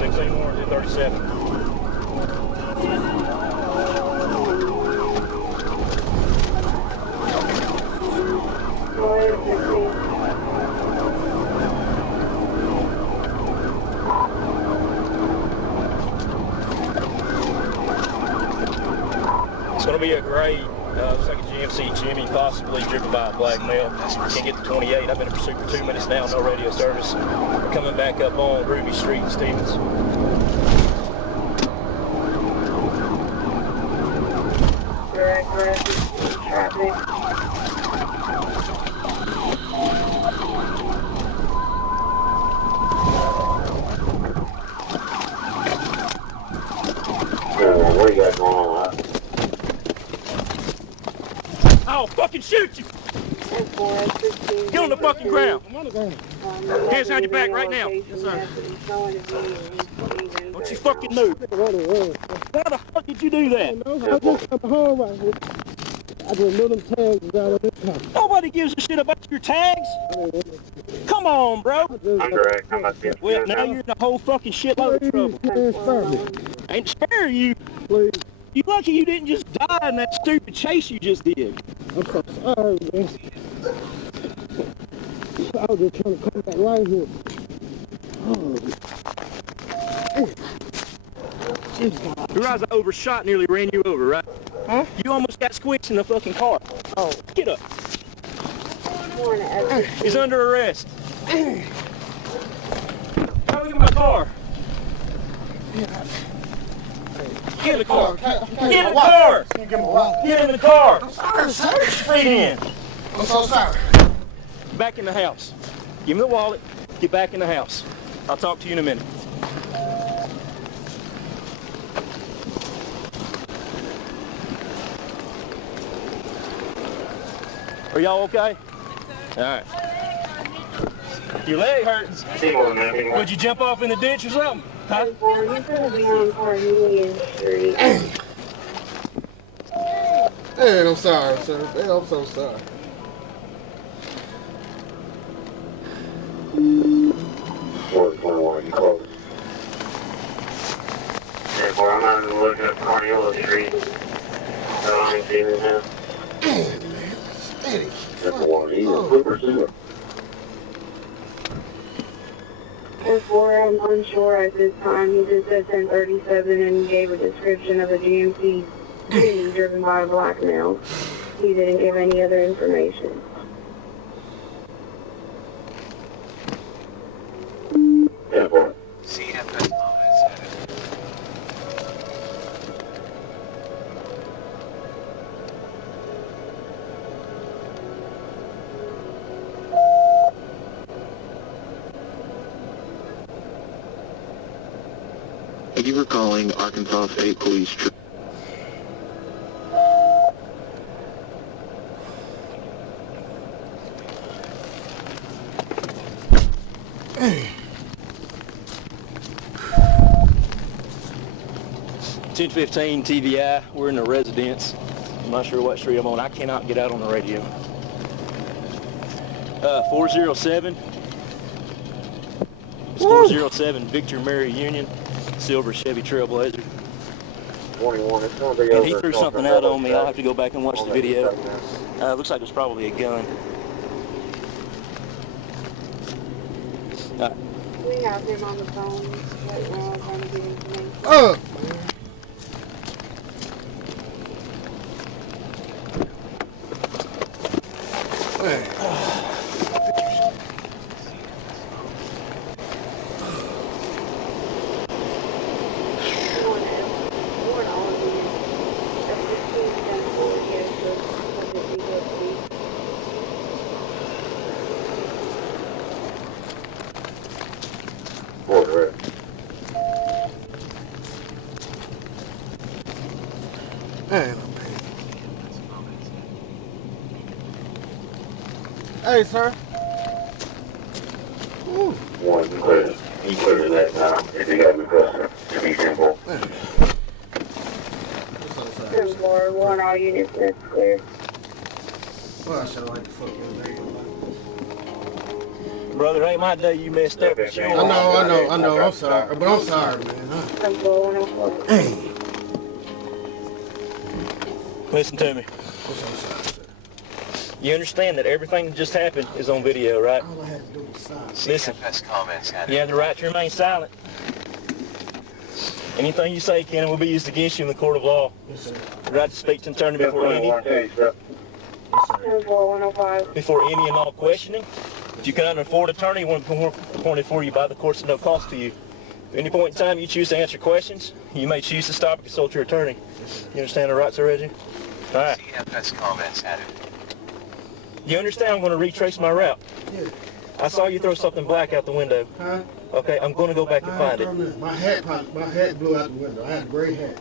16 more, 37. It's going to be a gray, looks like a GMC Jimmy, possibly driven by a black male. Can't get to 28. I've been in pursuit for 2 minutes now, no radio service. We're coming back up on Ruby Street in Stevens. Traffic. What do you got going on? I'll fucking shoot you! Get on the fucking ground! Hands behind your back right now. Yes, sir. Don't you fucking move. Why the fuck did you do that? I just knew them tags was out of this car. Nobody gives a shit about your tags. Come on, bro. I'm direct. I'm not getting Well, now you're in a whole fucking shitload of trouble. I ain't spare you. Please. You lucky you didn't just die in that stupid chase you just did. I'm so sorry, man. I was just trying to come back right here. You realize I overshot, nearly ran you over, right? Huh? You almost got squished in the fucking car. Oh. Get up. He's under arrest. Come look at my car. Get in the car. Get in the car. Get in the car. I'm sorry, sir. Put your feet in. I'm so sorry. Back in the house. Give me the wallet. Get back in the house. I'll talk to you in a minute. Are y'all okay? All right. Your leg hurts. Would you jump off in the ditch or something? Huh? He's going to be on Carnelian Street. Man, I'm sorry, sir. Man, I'm so sorry. I'm not even looking at Carnelian Street. So I'm seeing him. Steady. That's the one. He's a flipper too. I'm unsure at this time. He just said 1037 and he gave a description of a GMC driven by a black male. He didn't give any other information. Yeah, boy. Thank you for calling Arkansas State Police. Hey. 1015 TVI. We're in a residence. I'm not sure what street I'm on. I cannot get out on the radio. 407. It's 407 Victor Mary Union. Silver Chevy Trailblazer. 21. It's going to be And over. he threw something out on me. I'll have to go back and watch the video. Looks like it's probably a gun. We have him on the phone right now trying to get information. Hey, sir. Ooh. One clear. He cleared that now. If you got me closer, to be simple. There's more. One all units that's clear. Well, I should like to fuck you. brother. It ain't my day you messed up. It's yours. I know. I'm sorry. But I'm sorry, man. I'm going on 4. Hey. Listen to me. I'm so sorry, sir. You understand that everything that just happened is on video, right? All I had to do was stop. Listen, you have the right to remain silent. Anything you say, Ken, will be used against you in the court of law. Yes, sir. The right to speak to an attorney before any and all questioning. If you cannot afford an attorney, one appointed for you by the courts at no cost to you. At any point in time you choose to answer questions, you may choose to stop and consult your attorney. You understand the rights, sir, Reggie? All right. CFS comments added. You understand I'm going to retrace my route? Yeah. I saw you throw something black out the window. Huh? Okay, I'm going to go back and find it. My hat blew out the window. I had a gray hat.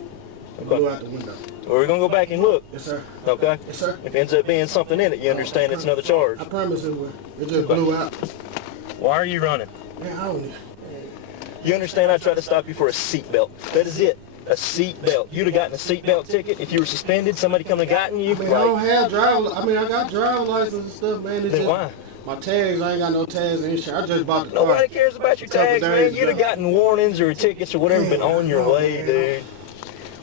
It blew out the window. We're going to go back and look. Yes, sir. Okay? Yes, sir. If it ends up being something in it, you understand it's another charge. I promise it will. It just blew out. Why are you running? Yeah, I don't know. You understand I tried to stop you for a seatbelt. That is it. A seatbelt. You'd have gotten a seatbelt ticket if you were suspended. Somebody come and gotten you. I mean, I don't have I got driver's license and stuff, man. It's Then just, why? My tags, I ain't got no tags and insurance. I just bought the car. Nobody cares about your tags, man. You'd have gotten warnings or tickets or whatever, been on your way, dude.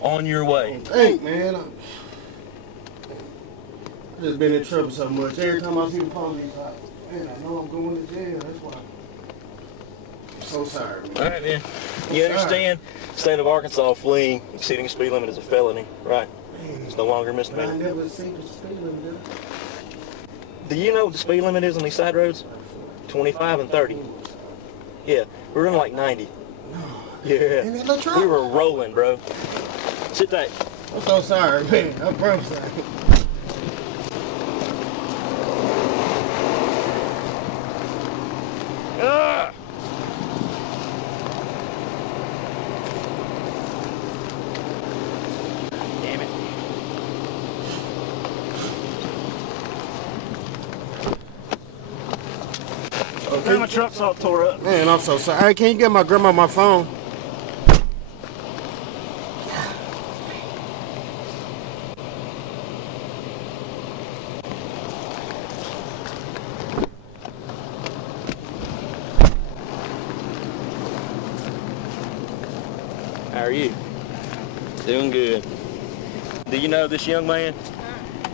On your way. Hey, man. I just been in trouble so much. Every time I see the police, man, I know I'm going to jail. That's why. I'm so sorry, man. All right, man. You understand? State of Arkansas, fleeing, exceeding the speed limit is a felony, right? It's no longer a I misdemeanor. never seen the speed limit. Do you know what the speed limit is on these side roads? 25 and 30. Yeah, we're running like 90. Yeah. We were rolling, bro. Sit tight. I'm so sorry, man. I'm sorry. Ah! Damn it. Okay. My truck's all tore up. Man, I'm so sorry. Hey, can you get my grandma my phone? How are you? Doing good. Do you know this young man?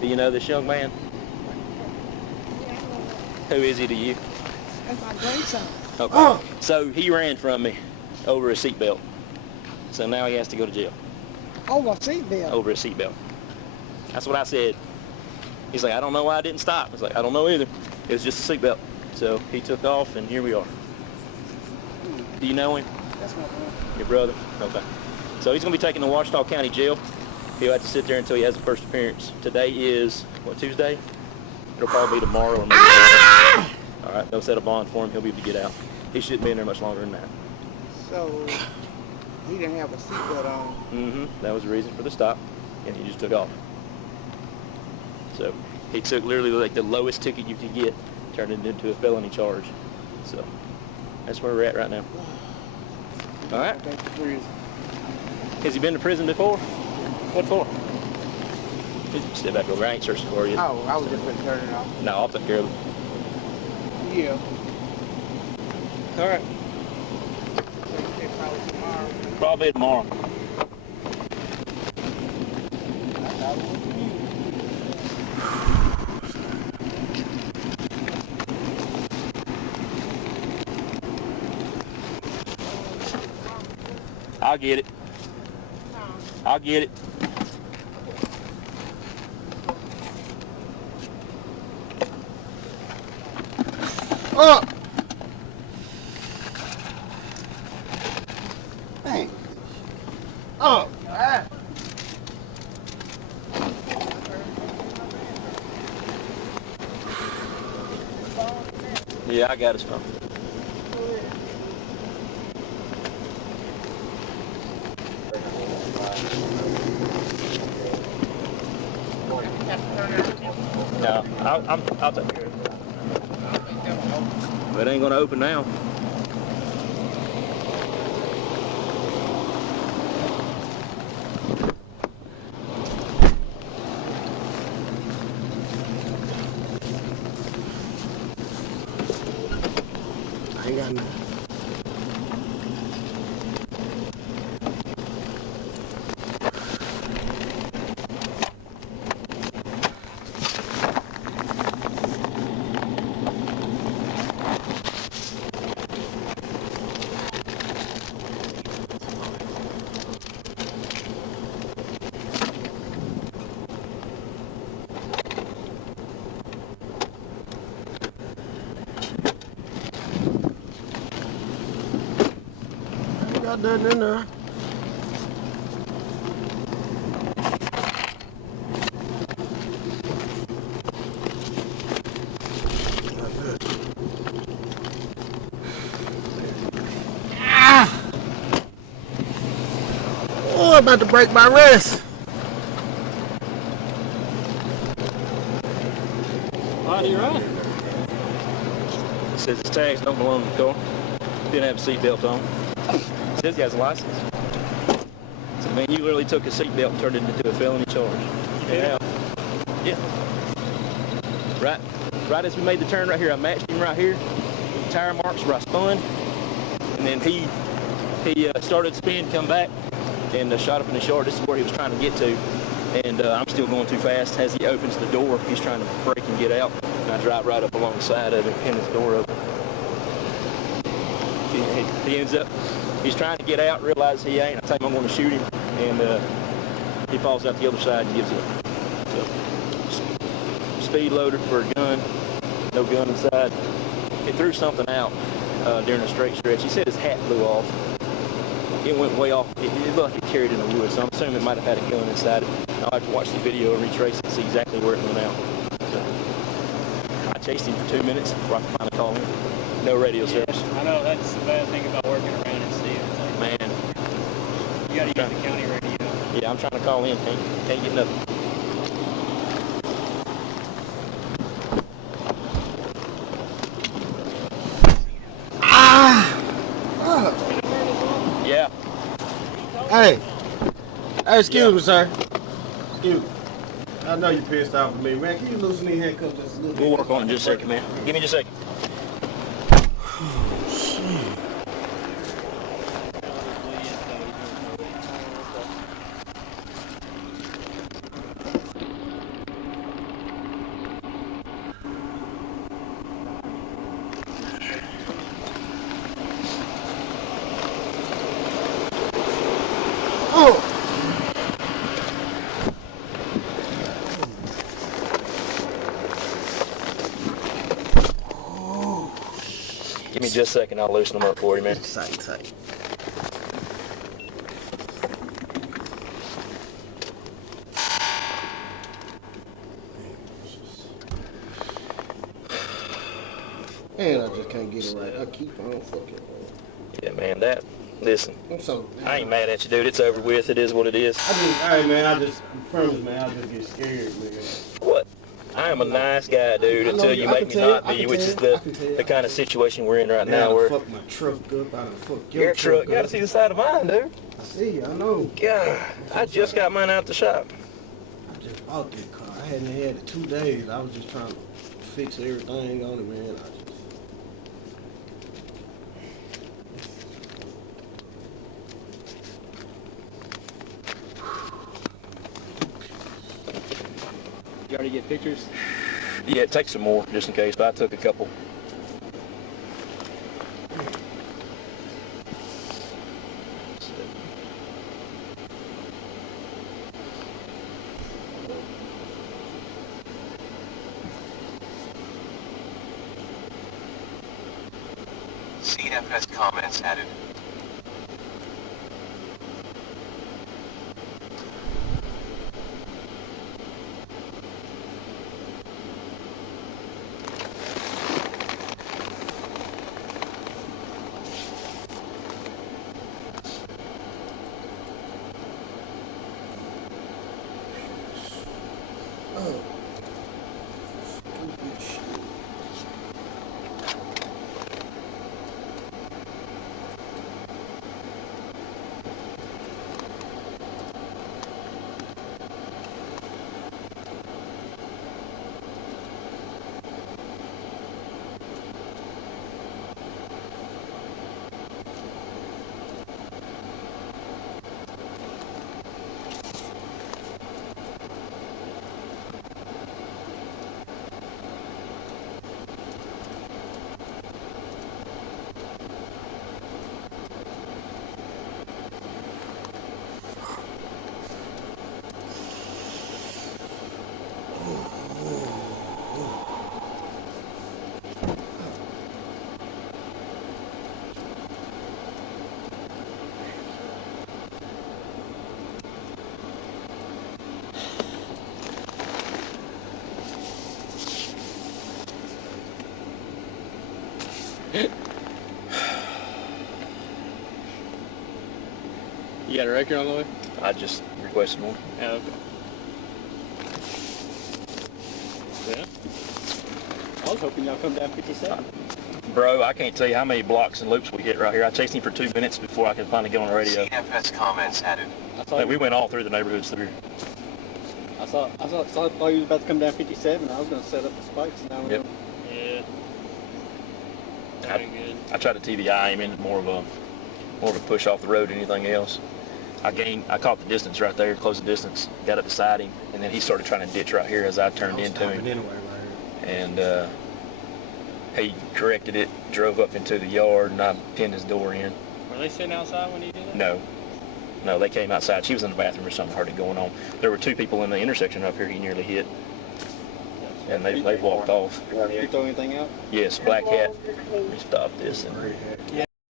Do you know this young man? Who is he to you? That's my grandson. Okay. Oh. So he ran from me over a seatbelt. So now he has to go to jail Oh, a seatbelt. over a seatbelt. That's what I said. He's like, I don't know why I didn't stop. I was like, I don't know either. It was just a seatbelt. So he took off and here we are. Do you know him? That's my brother. Your brother? Okay. So he's going to be taken to Washita County Jail. He'll have to sit there until he has a first appearance. Today is, what, Tuesday? It'll probably be tomorrow or maybe Thursday. All right, they'll set a bond for him. He'll be able to get out. He shouldn't be in there much longer than that. So he didn't have a seatbelt on. Mm-hmm. That was the reason for the stop, and he just took off. So he took literally like the lowest ticket you could get, turned it into a felony charge. So that's where we're at right now. All right. Back to prison. Has he been to prison before? What for? Step back over. I ain't searching for you. Oh, I was just going to turn it off. No, I'll take care of it. Yeah. All right. Probably tomorrow. Probably tomorrow. I'll get it. I'll get it. Oh! Dang. Oh! Ah. Yeah, I got his phone. No, I'll take care of it. But it ain't gonna open now. nothing in there. Oh, I'm about to break my wrist. Why do you run? It says his tags don't belong to the car. Didn't have a seatbelt on. It says he has a license. So, man, you literally took a seatbelt and turned it into a felony charge. Yeah. Yeah. Right as we made the turn right here, I matched him right here. Tire marks where I spun. And then he started to spin, come back, and shot up in the yard. This is where he was trying to get to. And I'm still going too fast. As he opens the door, he's trying to brake and get out. And I drive right up alongside of him, pin his door open. He ends up, he's trying to get out, realizes he ain't. I tell him I'm going to shoot him. And he falls out the other side and gives up. So, speed loader for a gun, no gun inside. He threw something out during a straight stretch. He said his hat blew off. It went way off. It looked like it carried in the woods, so I'm assuming it might have had a gun inside it. I'll have to watch the video and retrace it and see exactly where it went out. So, I chased him for 2 minutes before I could finally call him. No radio service. I know, that's the bad thing about working around and seeing. Man. You gotta use the county radio. Yeah, I'm trying to call in. Can't get nothing. Yeah. Hey, excuse me, sir. Excuse me. I know you pissed off at me, man. Can you loosen these handcuffs just a little bit? We'll work on it in just a second, man. Give me just a second. Give me just a second, I'll loosen them up for you, man. Tight. Man, I just can't get it right. I keep on fucking. Yeah, man, listen, I'm so. I ain't mad at you, dude. It's over with. It is what it is. Hey, man, I promise, man, I just get scared, man. What? I am a nice guy, dude, until you make me not be, which is the kind of situation we're in right now. Where fuck my truck up, I done fuck your truck. You gotta see the side of mine, dude. I see, I know. God, I just got mine out the shop. I just bought that car. I hadn't had it 2 days. I was just trying to fix everything on it, man. You already get pictures? Yeah, take some more, just in case, but I took a couple. CFS comments added. You got a record on the way? I just requested one. Yeah, okay. Yeah. I was hoping y'all come down 57. Bro, I can't tell you how many blocks and loops we hit right here. I chased him for 2 minutes before I could finally get on the radio. CFS comments added. Like, we went all through the neighborhoods through. I thought you was about to come down 57. I was going to set up the spikes and now we're Yep. Yeah. Very good. I tried to TVI him in more of a push off the road than anything else. I caught the distance right there, closed the distance, got up beside him, and then he started trying to ditch right here as I turned into him. Anyway, right here. And he corrected it, drove up into the yard, and I pinned his door in. Were they sitting outside when you did that? No, they came outside. She was in the bathroom or something, heard it going on. There were 2 people in the intersection up here he nearly hit, and they walked off. You throw anything out? Yes, black hat. Let me stop this. And Great hat.